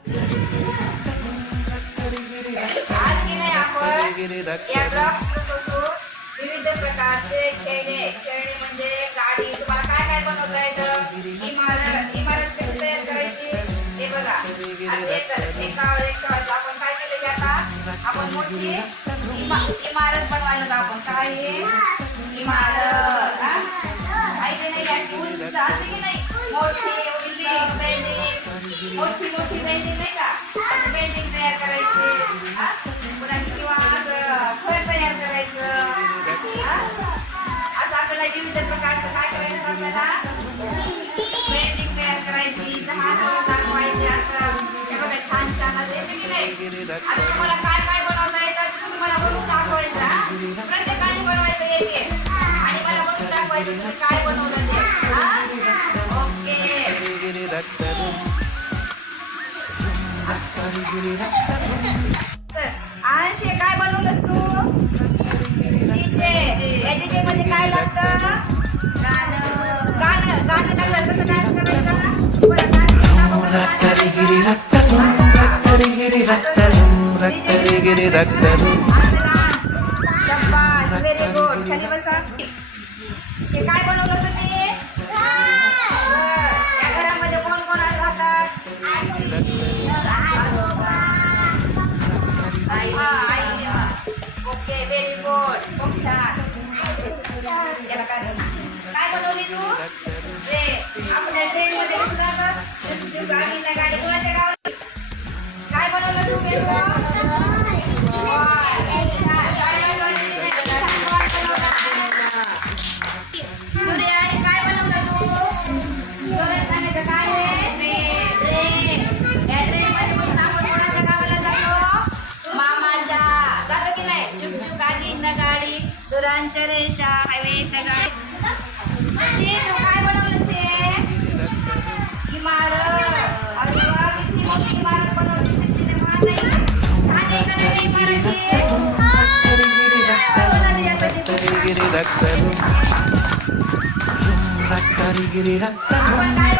आज की नाही आपण या ब्लॉग पासून विविध प्रकारचे खेळणे म्हणजे गाडी, तुम्हाला काय काय बनवता येतं, इमारत कशी तयार करायची हे बघा. आज एकावर एक ठेवायचं. आपण काय केलं आता, आपण मोठी इमारत बनवायला आपण काय हे इमारत काय ते नाही अशी उंच असते की नाही, मोठी बिल्डिंग, मोठी बिल्डिंग नाही का, बिल्डिंग तयार करायची पुन्हा किंवा घर तयार करायचं. असं आपल्याला विविध प्रकारचं काय करायचं, आपल्याला बिल्डिंग तयार करायची, जहाज दाखवायचे. असं हे बघा छान छान असं येते की नाही. आता तुम्हाला काय काय बनवता येतं ते तुम्ही मला बनवून दाखवायचं. प्रत्येकाने बनवायचं येते आणि मला बनवून दाखवायचं तुम्ही काय बनवलं ते. ओके. आळशी काय बनवलंस तू? डीजे. या डीजे मध्ये काय लागतं? गाणं टाकलं कसं डान्स करायचा? Very good. खाली बसा. हे काय बनवलं तुम्ही? या घरामध्ये कोण कोण राहतात? Okay very good. खूप छान. याला काय बनवली तू? ट्रेन. आपल्या ट्रेन मध्ये कसं जातं, गाडी कोणाच्या गावात काय बनवलं तू? सूर्य काय बनवलं तू? जोरात सांगायचं काय आहे? ट्रेन. या ट्रेन मध्ये बसून आपण कोणाच्या गावाला जातो? मामाच्या. जातो की नाही? चुकचुक आली न गाडी, दुरांच्या रेषा हवेत गाडी. सिद्धी तू काय बनवलं ते? इमारत. अरे वा, किती मोठी इमारत बनवली सिद्धीने. छान आहे का नाही इमारत ही? आपण काय